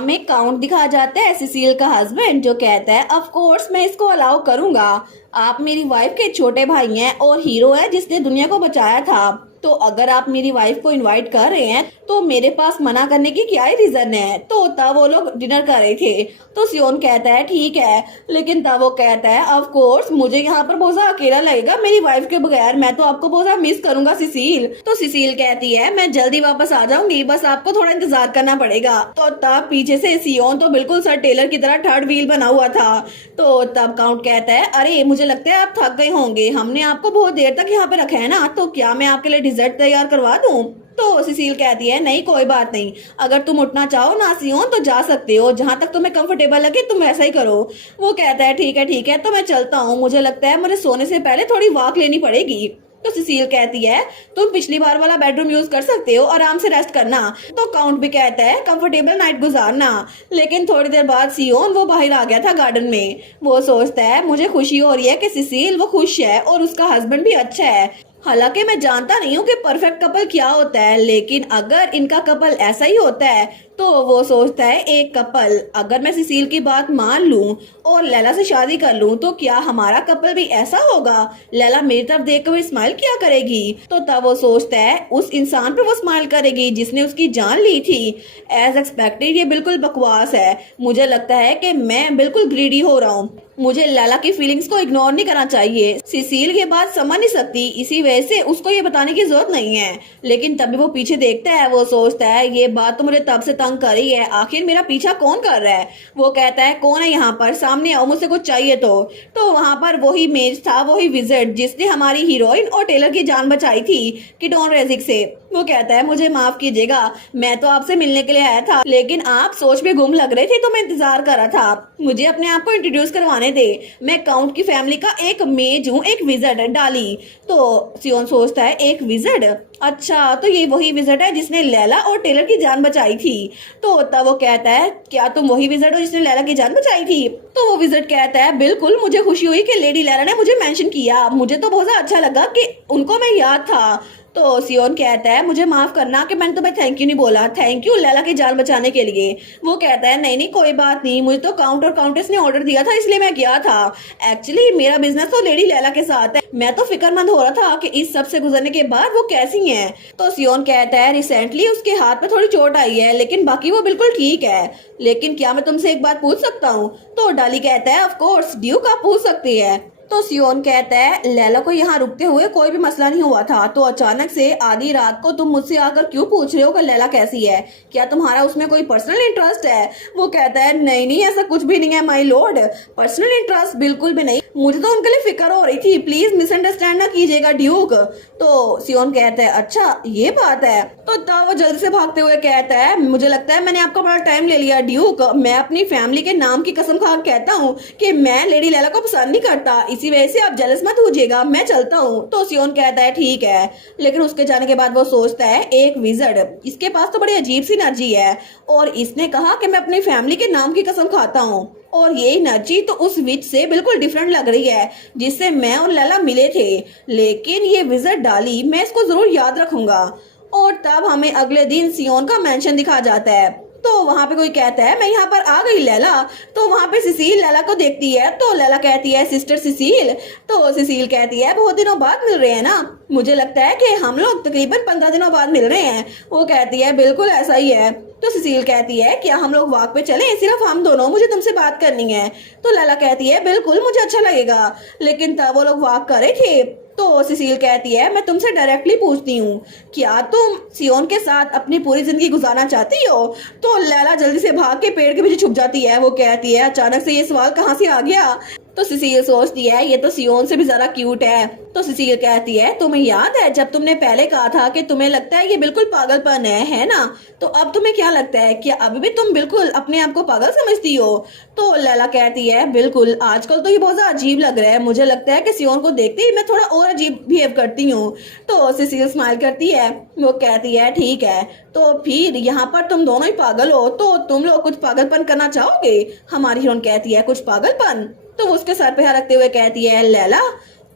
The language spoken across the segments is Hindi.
हमें काउंट दिखा जाता है सिसिल का हस्बैंड, जो कहता है ऑफ कोर्स मैं इसको अलाउ करूंगा। आप मेरी वाइफ के छोटे भाई हैं और हीरो है जिसने दुनिया को बचाया था। तो अगर आप मेरी वाइफ को इनवाइट कर रहे हैं तो मेरे पास मना करने की क्या ही रीजन है। तो तब वो लोग डिनर कर रहे थे। तो सियोन कहता है ठीक है, लेकिन तब वो कहता है ऑफ कोर्स मुझे यहाँ पर बहुत ज्यादा अकेला लगेगा मेरी वाइफ के बगैर, मैं तो आपको बहुत ज्यादा मिस करूंगा सिसिल। तो सिसिल कहती है मैं जल्दी वापस आ जाऊंगी, बस आपको थोड़ा इंतजार करना पड़ेगा। तो तब पीछे से सियोन तो बिल्कुल सर टेलर की तरह थर्ड व्हील बना हुआ था। तो तब काउंट कहता है अरे मुझे लगता है आप थक गए होंगे, हमने आपको बहुत देर तक यहाँ पे रखा है ना, तो क्या मैं आपके लिए डिजर्ट तैयार करवा दूं। तो सिसिल कहती है नहीं कोई बात नहीं, अगर तुम उठना चाहो ना सियोन तो जा सकते हो, जहां तक तुम्हें कंफर्टेबल लगे तुम वैसा ही करो। वो कहता है ठीक है तो मैं चलता हूँ, मुझे लगता है मुझे सोने से पहले थोड़ी वॉक लेनी पड़ेगी। तो सिसिल कहती है तुम पिछली बार वाला बेडरूम यूज कर सकते हो, आराम से रेस्ट करना। तो काउंट भी कहता है कंफर्टेबल नाइट गुजारना। लेकिन थोड़ी देर बाद सियोन वो बाहर आ गया था गार्डन में। वो सोचता है मुझे खुशी हो रही है कि सिसिल वो खुश है और उसका हस्बैंड भी अच्छा है। हालांकि मैं जानता नहीं हूँ कि परफेक्ट कपल क्या होता है, लेकिन अगर इनका कपल ऐसा ही होता है तो वो सोचता है एक कपल, अगर मैं सिसिल की बात मान लूं और लैला से शादी कर लूं तो क्या हमारा कपल भी ऐसा होगा। लैला मेरी तरफ देखकर स्माइल किया करेगी। तो तब वो सोचता है उस इंसान पे वो स्माइल करेगी जिसने उसकी जान ली थी। एज एक्सपेक्टेड ये बिल्कुल बकवास है। मुझे लगता है कि मैं बिल्कुल ग्रीडी हो रहा हूँ, मुझे लैला की फीलिंग्स को इग्नोर नहीं करना चाहिए। सिसिल ये बात समझ नहीं सकती, इसी वजह से उसको ये बताने की जरूरत नहीं है। लेकिन तभी वो पीछे देखता है, वो सोचता है ये बात तो मुझे तब से तंग कर रही है, आखिर मेरा पीछा कौन कर रहा है। वो कहता है कौन है यहाँ पर, सामने आओ मुझसे कुछ चाहिए। तो वहाँ पर वही मेज था, वही विजिट जिसने हमारी हीरोइन और टेलर की जान बचाई थी किडोन रेजिक से। वो कहता है मुझे माफ कीजिएगा, मैं तो आपसे मिलने के लिए आया था, लेकिन आप सोच में गुम लग रहे थे तो मैं इंतजार कर रहा था। मुझे अपने आप को इंट्रोड्यूस करवाने दे, मैं काउंट की फैमिली का एक मेज हूँ, एक विजिट डाली। तो सियोन सोचता है एक विजिट, अच्छा तो ये वही विजिट है जिसने लैला और टेलर की जान बचाई थी। तो तब वो कहता है क्या तुम वही विजिट हो जिसने लैला की जान बचाई थी। तो वो विजिट कहता है बिल्कुल, मुझे खुशी हुई कि लेडी लैला ने मुझे मेंशन किया, मुझे तो बहुत अच्छा लगा कि उनको मैं याद था। तो सियोन कहता है मुझे माफ करना कि मैंने तुम्हें थैंक यू नहीं बोला, थैंक यू लैला की जान बचाने के लिए। वो कहता है नहीं कोई बात नहीं, मुझे तो काउंट और काउंटेस ने ऑर्डर दिया था इसलिए मैं गया था, एक्चुअली मेरा बिजनेस तो लेडी लैला के साथ है, मैं तो फिक्रमंद हो रहा था कि इस सब से गुजरने के बाद वो कैसी है। तो सियोन कहता है रिसेंटली उसके हाथ में थोड़ी चोट आई है, लेकिन बाकी वो बिल्कुल ठीक है। लेकिन क्या मैं तुमसे एक बात पूछ सकता हूँ। तो डाली कहता है ऑफ कोर्स ड्यूक आप पूछ सकती है। तो सियोन कहता है लैला को यहाँ रुकते हुए कोई भी मसला नहीं हुआ था, तो अचानक से आधी रात को तुम मुझसे आकर क्यों पूछ रहे हो कि लैला कैसी है, क्या तुम्हारा उसमें कोई पर्सनल इंटरेस्ट है। वो कहता है नहीं ऐसा कुछ भी नहीं है माय लॉर्ड, पर्सनल इंटरेस्ट बिल्कुल भी नहीं, मुझे तो उनके लिए फिक्र हो रही थी, प्लीज मिसअंडरस्टैंड ना कीजिएगा ड्यूक। तो सियोन कहता है अच्छा ये बात है। तो तब वो जल्दी से भागते हुए कहता है मुझे लगता है मैंने आपका बड़ा टाइम ले लिया ड्यूक, मैं अपनी फैमिली के नाम की कसम खा कहता हूँ कि मैं लेडी लैला को पसंद नहीं करता, इसी वजह से आप जेलस मत होइएगा, मैं चलता हूँ। तो सियोन कहता है ठीक है, लेकिन उसके जाने के बाद वो सोचता है एक विज़र्ड, इसके पास तो बड़ी अजीब सी एनर्जी है और इसने कहा कि मैं अपनी फैमिली के नाम की कसम खाता हूँ, और ये एनर्जी तो उस विच से बिल्कुल डिफरेंट लग रही है जिससे मैं और लैला मिले थे। लेकिन ये विज़र्ड डाली, मैं इसको जरूर याद रखूंगा। और तब हमें अगले दिन सियोन का मेंशन दिखा जाता है। तो वहाँ पे कोई कहता है मैं यहाँ पर आ गई लैला। तो वहाँ पे सिसिल लैला को देखती है, तो लैला कहती है सिस्टर सिसिल। तो सिसिल कहती है बहुत दिनों बाद मिल रहे हैं ना, मुझे लगता है कि हम लोग तकरीबन 15 दिनों बाद मिल रहे हैं। वो कहती है बिल्कुल ऐसा ही है। तो सिसिल कहती है क्या हम लोग वॉक पे चलें, सिर्फ हम दोनों, मुझे तुमसे बात करनी है। तो लैला कहती है बिल्कुल मुझे अच्छा लगेगा। लेकिन तब वो लोग वॉक कर रहे थे। तो सिसिल कहती है मैं तुमसे डायरेक्टली पूछती हूँ, क्या तुम सियोन के साथ अपनी पूरी जिंदगी गुजारना चाहती हो। तो लैला जल्दी से भाग के पेड़ के पीछे छुप जाती है। वो कहती है अचानक से ये सवाल कहाँ से आ गया। तो सिसिल सोचती है ये तो सियोन से भी ज्यादा क्यूट है। तो सिसिल कहती है तुम्हें याद है जब तुमने पहले कहा था कि तुम्हें लगता है ये बिल्कुल पागलपन है ना, तो अब तुम्हें क्या लगता है, क्या अभी भी तुम बिल्कुल अपने आप को पागल समझती हो। तो लैला कहती है बिल्कुल, आजकल तो ये बहुत ज्यादा अजीब लग रहा है, मुझे लगता है कि सियोन को देखते ही मैं थोड़ा और अजीब बिहेव करती हूँ। तो सिसिल स्माइल करती है। वो कहती है ठीक है, तो फिर यहाँ पर तुम दोनों ही पागल हो, तो तुम लोग कुछ पागलपन करना चाहोगे। हमारी हीरोइन कहती है कुछ पागलपन। तो वो उसके सर पे हाथ रखते हुए कहती है लैला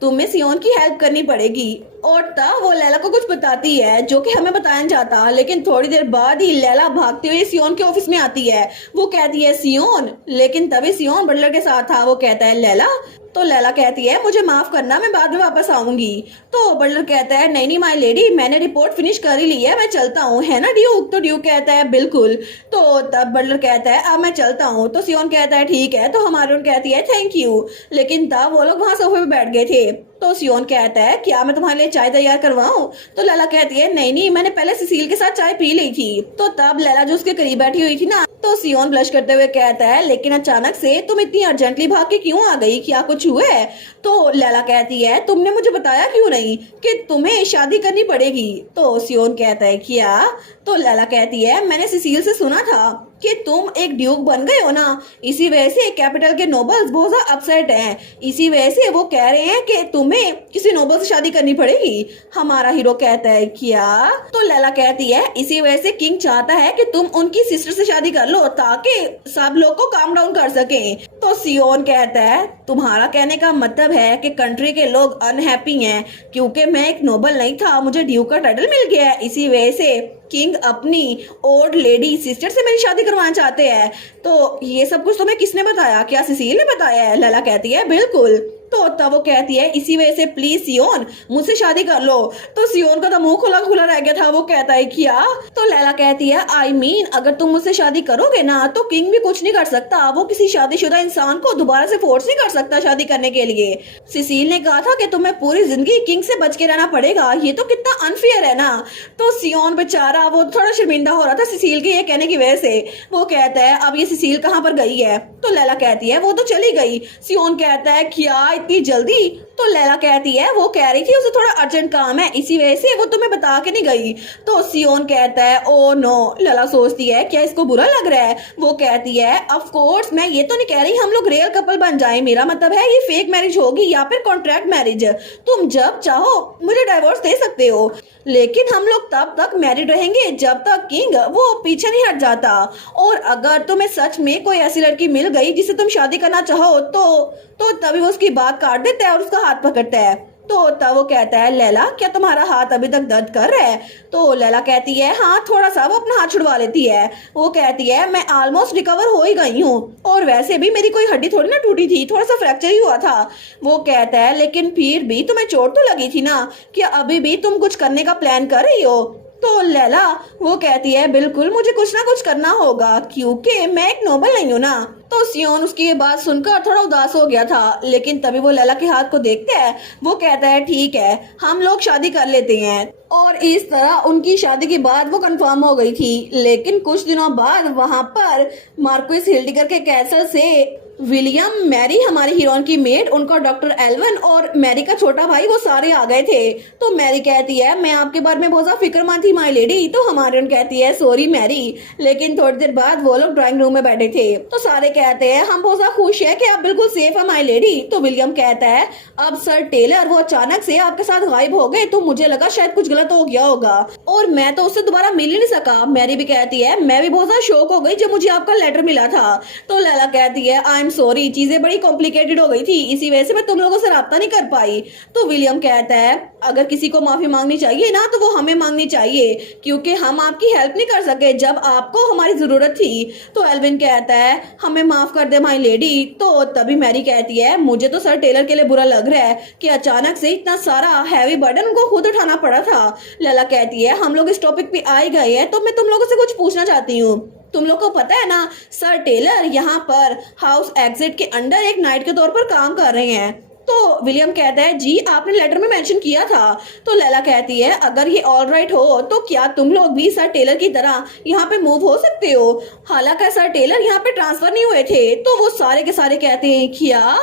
तुम्हें सियोन की हेल्प करनी पड़ेगी और तब वो लैला को कुछ बताती है जो कि हमें बताया नहीं जाता। लेकिन थोड़ी देर बाद ही लैला भागते हुए सियोन के ऑफिस में आती है। वो कहती है सियोन, लेकिन तभी सियोन बटलर के साथ था। वो कहता है लैला, तो लैला कहती है मुझे माफ करना, मैं बाद में वापस आऊंगी। तो बटलर कहता है नहीं नहीं माय लेडी, मैंने रिपोर्ट फिनिश कर ही ली है, मैं चलता हूँ, है ना ड्यूक। तो ड्यूक कहता है बिल्कुल। तो तब बटलर कहता है अब मैं चलता हूँ। तो सियोन कहता है ठीक है। तो हमारून कहती है थैंक यू। लेकिन तब वो लोग वहां सोफे पे बैठ गए थे। तो सियोन कहता है क्या मैं तुम्हारे लिए चाय तैयार करवाऊं। तो लैला कहती है नहीं नहीं, मैंने पहले सिसील के साथ चाय पी ली थी। तो तब लैला जो उसके करीब बैठी हुई थी ना, तो सियोन ब्लश करते हुए कहता है लेकिन अचानक से तुम इतनी अर्जेंटली भाग के क्यों आ गई, क्या कुछ हुआ है। तो लैला कहती है तुमने मुझे बताया क्यों नहीं कि तुम्हें शादी करनी पड़ेगी। तो सियोन कहता है क्या। तो लैला कहती है मैंने सिसील से सुना था कि तुम एक ड्यूक बन गए हो ना, इसी वजह से कैपिटल के नोबल्स बहुत ज्यादा अपसेट हैं, इसी वजह से वो कह रहे हैं कि तुम्हें किसी नोबल से शादी करनी पड़ेगी। हमारा हीरो कहता है क्या। तो लैला कहती है इसी वजह से किंग चाहता है कि तुम उनकी सिस्टर से शादी कर लो ताकि सब लोग को काम डाउन कर सकें। तो सियोन कहता है तुम्हारा कहने का मतलब है कि कंट्री के लोग अनहैप्पी हैं क्योंकि मैं एक नोबल नहीं था, मुझे ड्यूक का टाइटल मिल गया है, इसी वजह से किंग अपनी ओल्ड लेडी सिस्टर से मेरी शादी करवाना चाहते हैं। तो ये सब कुछ तुम्हें किसने बताया, क्या सिसील ने बताया है। लैला कहती है बिल्कुल। तो तब वो कहती है इसी वजह से प्लीज सियोन मुझसे शादी कर लो। तो सियोन का तो मुंह खुला खुला रह गया था। वो कहता है क्या। तो लैला कहती है आई मीन अगर तुम मुझसे शादी करोगे ना तो किंग भी कुछ नहीं कर सकता, वो किसी शादीशुदा इंसान को दोबारा से फोर्स नहीं कर सकता शादी करने के लिए। सिसील ने कहा था कि तुम्हें पूरी जिंदगी किंग से बच के रहना पड़ेगा, ये तो कितना अनफेयर है ना। तो सियोन बेचारा वो थोड़ा शर्मिंदा हो रहा था सिसील के ये कहने की वजह से। वो कहता है अब ये सिसील कहाँ पर गई है। तो लैला कहती है वो तो चली गई। सियोन कहता है क्या इतनी जल्दी। तो लैला कहती है वो कह रही थी उसे थोड़ा अर्जेंट काम है, इसी वजह से वो तुम्हें बता के नहीं गई। तो सियोन कहता है ओ नो। लैला सोचती है क्या इसको बुरा लग रहा है। वो कहती है ऑफ कोर्स मैं ये तो नहीं कह रही हम लोग रियल कपल बन जाएं, मेरा मतलब है ये फेक मैरिज होगी या फिर कॉन्ट्रैक्ट मैरिज, तुम जब चाहो मुझे डाइवोर्स दे सकते हो, लेकिन हम लोग तब तक मैरिड रहेंगे जब तक किंग वो पीछे नहीं हट जाता। और अगर तुम्हें सच में कोई ऐसी लड़की मिल गई जिसे तुम शादी करना चाहो तो तभी वो उसकी बात काट देता है और उसका हाथ पकड़ता है। तो तब वो कहता है लैला क्या तुम्हारा हाथ अभी तक दर्द कर रहा है। तो लैला कहती है हाँ थोड़ा सा। वो अपना हाथ छुड़वा लेती है। वो कहती है मैं ऑलमोस्ट रिकवर हो ही गई हूँ और वैसे भी मेरी कोई हड्डी थोड़ी ना टूटी थी, थोड़ा सा फ्रैक्चर ही हुआ था। वो कहता है लेकिन फिर भी तुम्हें चोट तो लगी थी ना, क्या अभी भी तुम कुछ करने का प्लान कर रही हो। तो लैला वो कहती है बिल्कुल मुझे कुछ ना कुछ करना होगा क्योंकि मैं एक नोबल नहीं हूँ ना। तो सियोन उसकी ये बात सुनकर थोड़ा उदास हो गया था, लेकिन तभी वो लैला के हाथ को देखता है। वो कहता है ठीक है हम लोग शादी कर लेते हैं। और इस तरह उनकी शादी की बात वो कंफर्म हो गई थी। लेकिन कुछ दिनों बाद वहां पर मार्क्विस हिल्डिगर के कैसल से विलियम, मैरी हमारी हीरोइन की मेड, उनका डॉक्टर एल्वन और मैरी का छोटा भाई वो सारे आ गए थे। तो मैरी कहती है मैं आपके बारे में बहुत ज्यादा फिक्रमंद थी माय लेडी। तो हमारी कहती है सॉरी मैरी। लेकिन थोड़ी देर बाद वो लोग ड्राइंग रूम में बैठे थे तो सारे कहते हैं हम बहुत ज्यादा खुश है कि आप बिल्कुल सेफ है माय लेडी। तो विलियम कहता है अब सर टेलर वो अचानक से आपके साथ गायब हो गए तो मुझे लगा शायद कुछ गलत हो गया होगा और मैं तो उससे दोबारा मिल ही नहीं सका। मैरी भी कहती है मैं भी बहुत ज्यादा शौक हो गई जब मुझे आपका लेटर मिला था। तो लैला कहती है आई एम सॉरी, चीजें बड़ी कॉम्प्लिकेटेड हो गई थी इसी वजह से मैं तुम लोगों से राब्ता नहीं कर पाई। तो विलियम कहता है अगर किसी को माफी मांगनी चाहिए ना तो वो हमें मांगनी चाहिए क्योंकि हम आपकी हेल्प नहीं कर सके जब आपको हमारी जरूरत थी। तो एल्विन कहता है हमें माफ कर दे माय लेडी। तो तभी मैरी कहती है मुझे तो सर टेलर के लिए बुरा लग रहा है कि अचानक से इतना सारा हैवी बर्डन उनको खुद उठाना पड़ा था। लैला कहती है हम लोग इस टॉपिक पे आ ही गए हैं तो मैं तुम लोगों से कुछ पूछना चाहती हूँ। तुम लोग को पता है ना सर टेलर यहाँ पर हाउस एग्जिट के अंडर एक नाइट के तौर पर काम कर रहे हैं। तो विलियम कहता है जी आपने लेटर में मेंशन किया था। तो लैला कहती है अगर ये ऑल राइट हो तो क्या तुम लोग भी सर टेलर की तरह यहाँ पे मूव हो सकते हो। हालांकि सर टेलर यहाँ पे ट्रांसफर नहीं हुए थे। तो वो सारे के सारे कहते हैं क्या।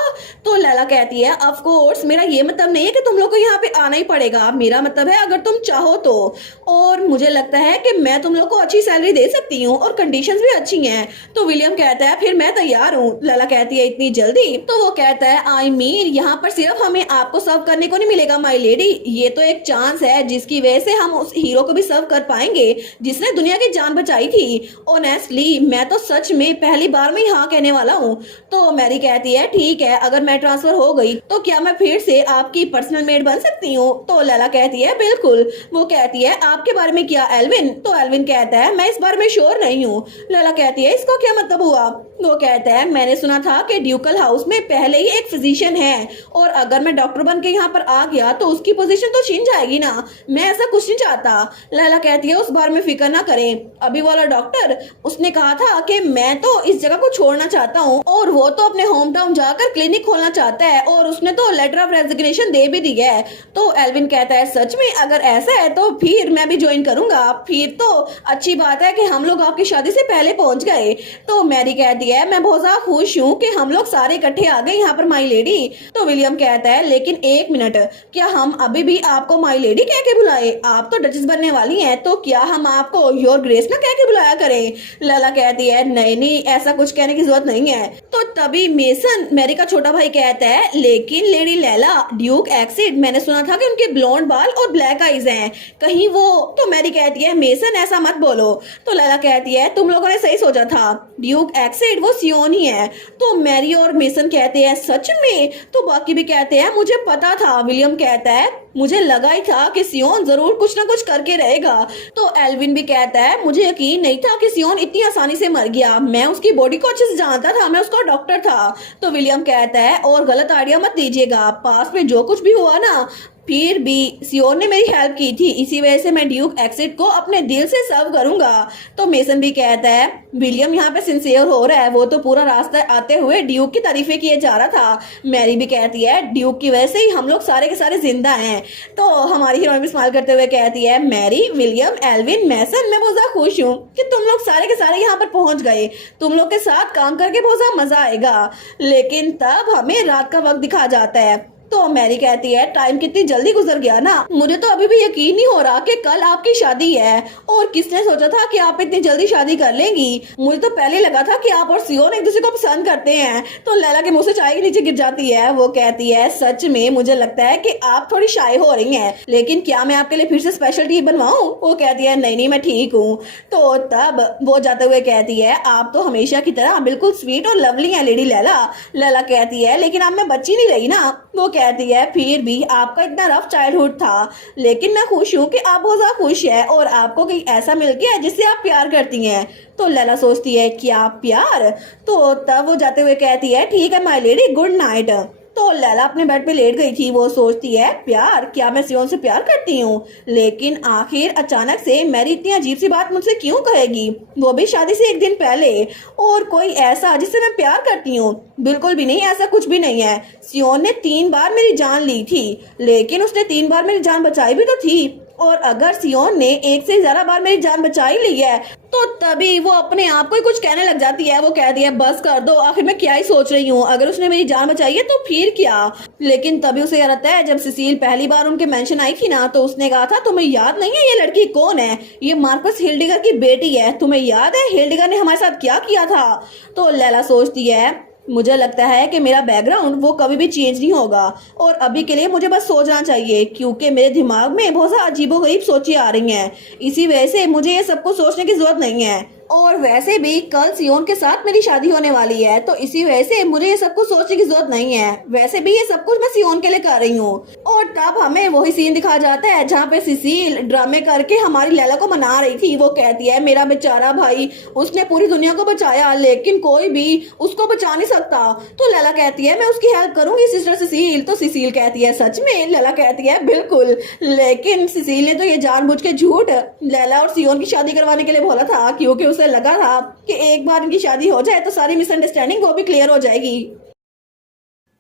तो लैला कहती है ऑफ कोर्स मेरा ये मतलब नहीं है कि तुम लोग को यहाँ पे आना ही पड़ेगा, मेरा मतलब है अगर तुम चाहो तो, और मुझे लगता है कि मैं तुम लोग को अच्छी सैलरी दे सकती हूँ और कंडीशंस भी अच्छी हैं। तो विलियम कहता है फिर मैं तैयार हूँ। लैला कहती है इतनी जल्दी। तो वो कहता है आई मीन यहाँ यहाँ पर सिर्फ हमें आपको सर्व करने को नहीं मिलेगा माय लेडी, ये तो एक चांस है जिसकी वजह से हम उस हीरो को भी सर्व कर पाएंगे जिसने दुनिया की जान बचाई थी। ऑनेस्टली मैं तो सच में पहली बार में ही हाँ कहने वाला हूँ। तो मैरी कहती है ठीक है, अगर मैं ट्रांसफर हो गई तो क्या मैं फिर से आपकी पर्सनल मेड बन सकती हूँ? तो लैला कहती है बिल्कुल। वो कहती है आपके बारे में क्या एल्विन? तो एल्विन कहता है मैं इस बारे में श्योर नहीं हूँ। लैला कहती है इसको क्या मतलब हुआ? वो कहता है मैंने सुना था कि ड्यूकल हाउस में पहले ही एक फिजिशियन है और अगर मैं डॉक्टर बन के यहाँ पर आ गया तो उसकी पोजीशन तो छिन जाएगी ना, मैं ऐसा कुछ नहीं चाहता। लैला कहती है उस बारे में फिक्र ना करें, अभी वाला डॉक्टर उसने कहा था कि मैं तो इस जगह को छोड़ना चाहता हूँ और वो तो अपने होम टाउन जाकर क्लिनिक खोलना चाहता है और उसने तो लेटर ऑफ रेजिग्नेशन दे भी दिया है। तो एल्विन कहता है सच में? अगर ऐसा है तो फिर मैं भी ज्वाइन करूंगा, फिर तो अच्छी बात है कि हम लोग आपकी शादी से पहले पहुंच गए। तो मैरी कहती है मैं बहुत ज्यादा खुश हूँ कि हम लोग सारे इकट्ठे आ गए यहाँ पर माई लेडी। तो विलियम कहता है लेकिन एक मिनट, क्या हम अभी भी आपको माई लेडी कह के बुलाए? आप तो डचेस बनने वाली हैं, तो क्या हम आपको योर ग्रेस ना कह के बुलाया करें? लैला कहती है नहीं नहीं, ऐसा कुछ कहने की जरूरत नहीं है। तो तभी मेसन, मैरी का छोटा भाई, कहता है लेकिन लेडी लैला, ड्यूक एक्सिड, मैंने सुना था कि उनके ब्लॉन्ड बाल और ब्लैक आईज हैं, कहीं वो? तो मैरी कहती है मेसन ऐसा मत बोलो। तो लैला कहती है तुम लोगों ने सही सोचा था, ड्यूक एक्सिड वो सियोन ही है। तो मैरी और मेसन कहते हैं सच में? तो बाकी भी कहते हैं मुझे पता था। विलियम कहता है मुझे लगा ही था कि सियोन जरूर कुछ ना कुछ करके रहेगा। तो एल्विन भी कहता है मुझे यकीन नहीं था कि सियोन इतनी आसानी से मर गया, मैं उसकी बॉडी को अच्छे से जानता था, मैं उसका डॉक्टर था। तो विलियम कहता है और गलत आइडिया मत दीजिएगा, पास में जो कुछ भी हुआ ना फिर भी सियोन ने मेरी हेल्प की थी, इसी वजह से मैं ड्यूक एक्सिड को अपने दिल से सर्व करूंगा। तो मेसन भी कहता है विलियम यहाँ पे सिंसियर हो रहा है, वो तो पूरा रास्ता आते हुए ड्यूक की तारीफें किए जा रहा था। मैरी भी कहती है ड्यूक की वजह से ही हम लोग सारे के सारे जिंदा हैं। तो हमारी हीरोइन भी स्माइल करते हुए कहती है मैरी, विलियम, एल्विन, मेसन, मैं बहुत ज्यादा खुश हूँ कि तुम लोग सारे के सारे यहाँ पर पहुंच गए, तुम लोग के साथ काम करके बहुत ज्यादा मजा आएगा। लेकिन तब हमें रात का वक्त दिखा जाता है। तो मैरी कहती है टाइम कितनी जल्दी गुजर गया ना, मुझे तो अभी भी यकीन नहीं हो रहा कि कल आपकी शादी है। और किसने सोचा था कि आप इतनी जल्दी शादी कर लेंगी? मुझे तो पहले लगा था कि आप और सियोन एक दूसरे को पसंद करते हैं। तो लैला के मुंह से चाय के नीचे गिर जाती है। वो कहती है सच में मुझे लगता है कि आप थोड़ी शाय हो रही हैं, लेकिन क्या मैं आपके लिए फिर से स्पेशल टी बनवाऊं? वो कहती है नहीं नहीं मैं ठीक हूँ। तो तब वो जाते हुए कहती है आप तो हमेशा की तरह बिल्कुल स्वीट और लवली है लेडी लैला। लैला कहती है लेकिन अब मैं बच्ची नहीं रही ना। वो कहती है फिर भी आपका इतना रफ चाइल्डहुड था, लेकिन मैं खुश हूँ कि आप बहुत ज्यादा खुश है और आपको कहीं ऐसा मिल गया जिससे आप प्यार करती हैं। तो लैला सोचती है क्या प्यार? तो तब वो जाते हुए कहती है ठीक है माय लेडी, गुड नाइट। तो लैला अपने बेड पे लेट गई थी। वो सोचती है प्यार, क्या मैं सियोन से प्यार करती हूँ? लेकिन आखिर अचानक से मैरी इतनी अजीब सी बात मुझसे क्यों कहेगी, वो भी शादी से एक दिन पहले, और कोई ऐसा जिससे मैं प्यार करती हूँ? बिल्कुल भी नहीं, ऐसा कुछ भी नहीं है। सियोन ने 3 बार मेरी जान ली थी, लेकिन उसने 3 बार मेरी जान बचाई भी तो थी। और अगर सियोन ने 1 से ज्यादा बार मेरी जान बचाई ली है तो तभी वो अपने आप को ही कुछ कहने लग जाती है। वो कहती है बस कर दो, आखिर मैं क्या ही सोच रही हूँ, अगर उसने मेरी जान बचाई है तो फिर क्या? लेकिन तभी उसे याद आता है जब सिसिल पहली बार उनके मेंशन आई थी ना, तो उसने कहा था तुम्हें याद नहीं है ये लड़की कौन है? ये मार्कस हिल्डिगर की बेटी है, तुम्हें याद है हिल्डिगर ने हमारे साथ क्या किया था? तो लैला सोचती है मुझे लगता है कि मेरा बैकग्राउंड वो कभी भी चेंज नहीं होगा और अभी के लिए मुझे बस सोचना चाहिए, क्योंकि मेरे दिमाग में बहुत सा अजीबोगरीब सोचें आ रही हैं। इसी वजह से मुझे ये सब कुछ सोचने की जरूरत नहीं है। और वैसे भी कल सियोन के साथ मेरी शादी होने वाली है, तो इसी वजह से मुझे ये सब कुछ सोचने की जरूरत नहीं है। वैसे भी ये सब कुछ मैं सियोन के लिए कर रही हूँ। और तब हमें वही सीन दिखा जाता है जहाँ पे सिसिल ड्रामे करके हमारी लैला को मना रही थी। वो कहती है मेरा बेचारा भाई, उसने पूरी दुनिया को बचाया लेकिन कोई भी उसको बचा नहीं सकता। तो लैला कहती है मैं उसकी हेल्प करूंगी सिस्टर सिसिल। तो सिसिल कहती है सच में? लैला कहती है बिल्कुल, लेकिन सिसिल ने तो ये जानबूझ के झूठ लैला और सियोन की शादी करवाने के लिए बोला था, क्योंकि उसे लगा था कि एक बार इनकी शादी हो जाए तो सारी मिसअंडरस्टैंडिंग वो भी क्लियर हो जाएगी।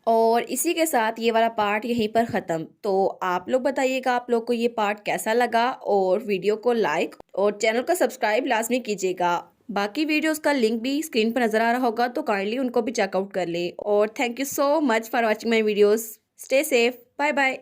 और इसी के साथ ये वाला पार्ट यहीं पर ख़त्म। तो आप लोग बताइएगा आप लोग को ये पार्ट कैसा लगा, और वीडियो को लाइक और चैनल को सब्सक्राइब लाजमी कीजिएगा। बाकी वीडियोस का लिंक भी स्क्रीन पर नज़र आ रहा होगा, तो काइंडली उनको भी चेकआउट कर लें। और thank you so much for watching my videos. Stay safe, bye bye.